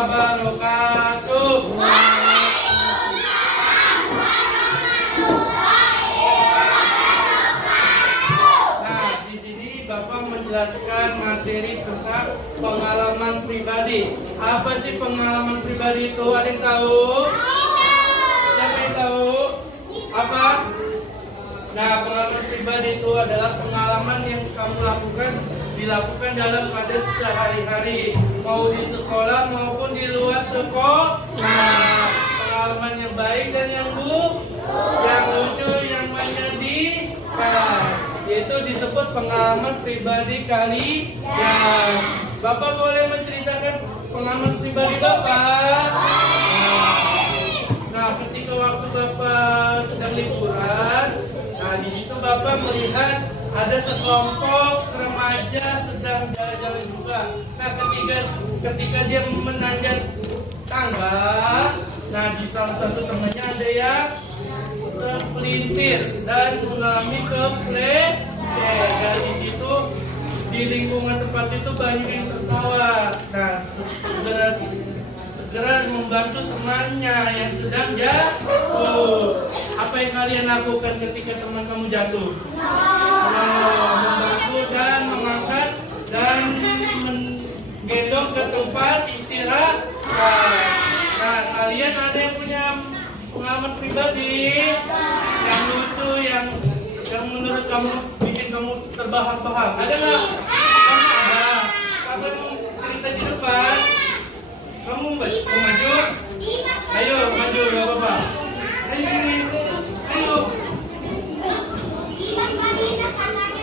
wabarakatuh. Nah, di sini Bapak menjelaskan materi tentang pengalaman pribadi. Apa sih pengalaman pribadi itu? Ada yang tahu? Siapa yang tahu? Apa? Nah, pengalaman pribadi itu adalah pengalaman yang kamu dilakukan dalam keadaan sehari-hari, mau di sekolah maupun di luar sekolah. Nah, pengalaman yang baik dan yang lucu, yang menyedihkan, yaitu disebut pengalaman pribadi kalian. Bapak boleh menceritakan pengalaman pribadi Bapak? Nah, ketika waktu Bapak sedang liburan, nah di situ Bapak melihat ada sekelompok remaja sedang jalan-jalan juga. Nah, ketika dia menanjak tangga, nah di salah satu temannya ada yang terpelintir dan mengalami kepleset. Dan di situ di lingkungan tempat itu banyak yang tertawa. Nah, segera membantu temannya yang sedang jatuh. Apa yang kalian lakukan ketika teman kamu jatuh? Membantu dan mengangkat dan menggendong ke tempat istirahat. Nah, kalian ada yang punya pengalaman pribadi yang lucu, yang menurut kamu bikin kamu terbahak-bahak? Ada nggak? Kamu ada? Kamu cerita di depan? Kamu mau maju? Ayo maju, gak apa-apa. Ayo sini. Ayo.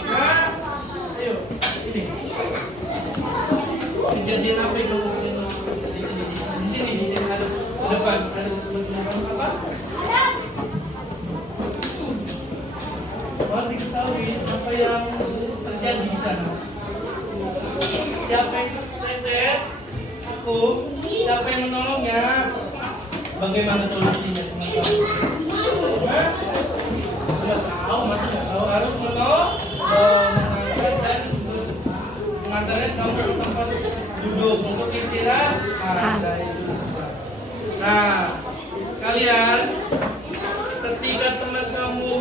Nah, ayo. Ini. Kejadian apa yang kamu di sini ada di depan ada apa? Mau diketahui apa yang terjadi di sana? Siapa yang terpleset? Aku. Siapa yang menolongnya? Bagaimana solusinya, teman-teman? Nggak tahu, masa nggak tahu? Harus menolong, mengangkat dan mengantarkan kamu ke tempat duduk untuk istirahat. Nah, kalian ketika teman kamu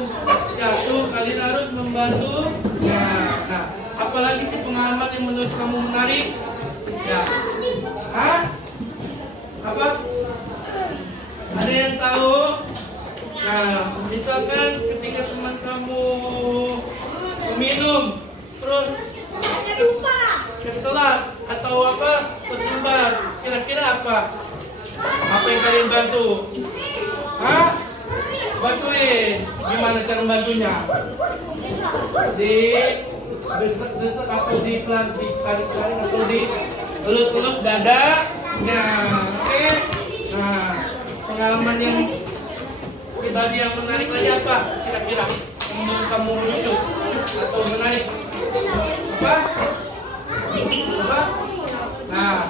jatuh, kalian harus membantu. Nah, apalagi sih pengalaman yang menurut kamu menarik? Ya. Hah? Apa? Ada yang tahu? Nah, misalkan ketika teman kamu minum terus ketelat atau apa tersambar, kira-kira apa? Apa yang kalian bantu? Hah? Bantuin. Gimana cara bantunya? Di desek atau di pelan, di tarik-tarik atau di elus-elus dada. Nah, oke. Nah, pengalaman yang pribadi yang menarik lagi apa? Kira-kira yang menurut kamu lucu atau menarik? Apa? Apa? Nah,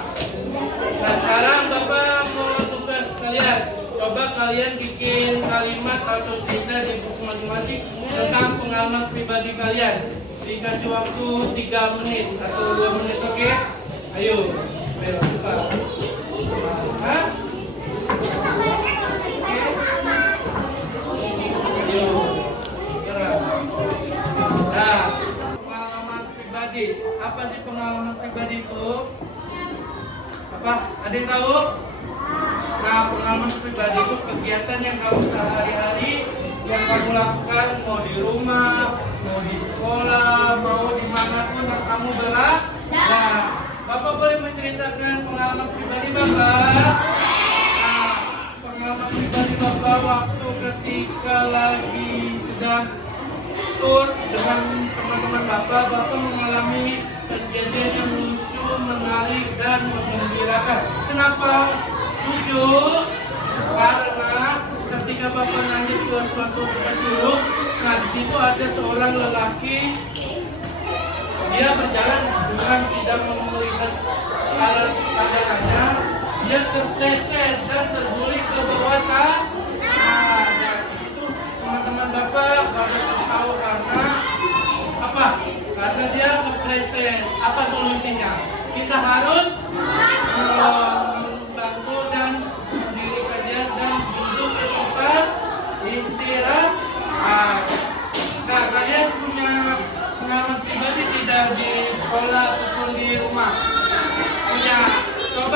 sekarang Bapak mau tugas kalian. Coba kalian bikin kalimat atau cerita di buku masing-masing tentang pengalaman pribadi kalian. Dikasih waktu 3 menit atau 2 menit, oke? Ayo, buka. Hah? Ayo, gerak. Nah, pengalaman pribadi. Apa sih pengalaman pribadi itu? Apa? Ada yang tahu? Nah, pengalaman pribadi itu kegiatan yang kamu sehari-hari yang kamu lakukan, mau di rumah, mau di sekolah, mau dimanapun yang kamu berada. Nah, Bapak boleh menceritakan pengalaman pribadi Bapak? Nah, pengalaman pribadi Bapak waktu ketika lagi sedang tur dengan teman-teman Bapak mengalami kejadian yang lucu, menarik, dan menggembirakan. Kenapa lucu? Karena ketika Bapak nanya ke suatu tempat curug, nah di situ ada seorang lelaki, dia berjalan dengan tidak melihat arah tangannya, dia terpleset dan terguling ke bawah tanah. Nah, di situ teman-teman Bapak pada tahu karena apa? Karena dia kepleset. Apa solusinya? Kita harus membantu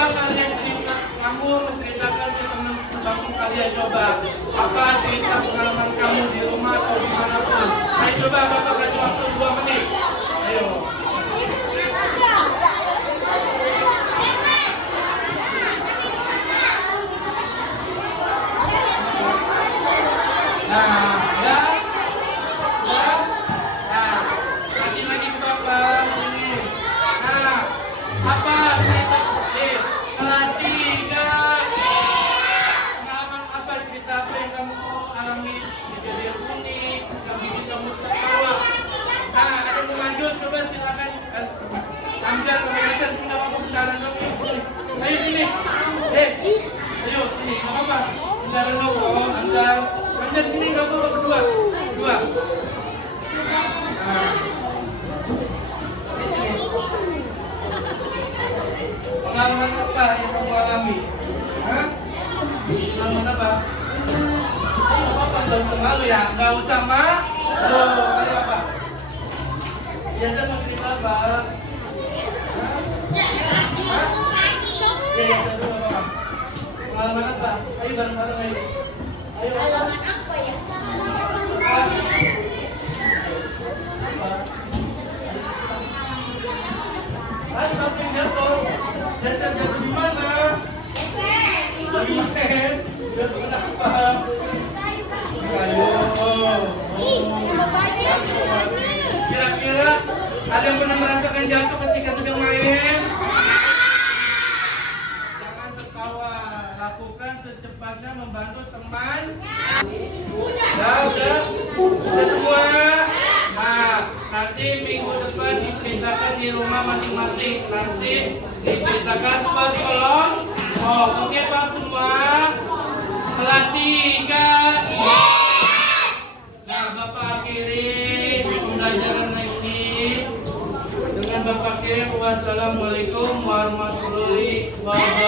Coba kalian cerita, kamu menceritakan ke teman sebangku kalian coba. Apa cerita pengalaman kamu di rumah atau dimanapun? Ayo coba Bapak kasih waktu 2 menit. Ayo. Nah, ya. Nah, lagi Bapak ini. Nah, apa cerita? Kelas 3. Pengalaman apa cerita apa yang kamu alami? Kejadian unik, yang bikin kamu tertawa. Nah, ada yang mau maju, coba silakan. Ambil kebiasaan sini nggak apa-apa bentaran kamu. Ayo sini. Ayo sini, nggak apa-apa. Bentaran kamu, ambil. Ambil sini nggak apa-apa berdua. Dua. Nah. Di sini. Pengalaman apa yang kamu alami? Hah? Pengalaman apa? Ayo apa? Gak usah malu ya? Gak usah malu. Ayo apa? Biasa mau cerita apa? Hah? Ya, ya, dulu apa? Pengalaman apa? Ayo bareng-bareng ayo. Ayo. Pengalaman apa ya? Sampai jatuh. Biasa jatuh di mana? Di mana? Jatuh kenapa? Ayo. Kira-kira ada yang pernah merasakan jatuh ketika sedang main? Jangan tertawa. Lakukan secepatnya membantu teman. Udah semua. Nah, nanti minggu depan diceritakan di rumah masing-masing. Nanti diceritakan per kolom. Oh, oke Pak semua. Kelas 3. Nah, Bapak akhiri pembelajaran ini dengan Bapak akhiri. Wassalamualaikum warahmatullahi wabarakatuh.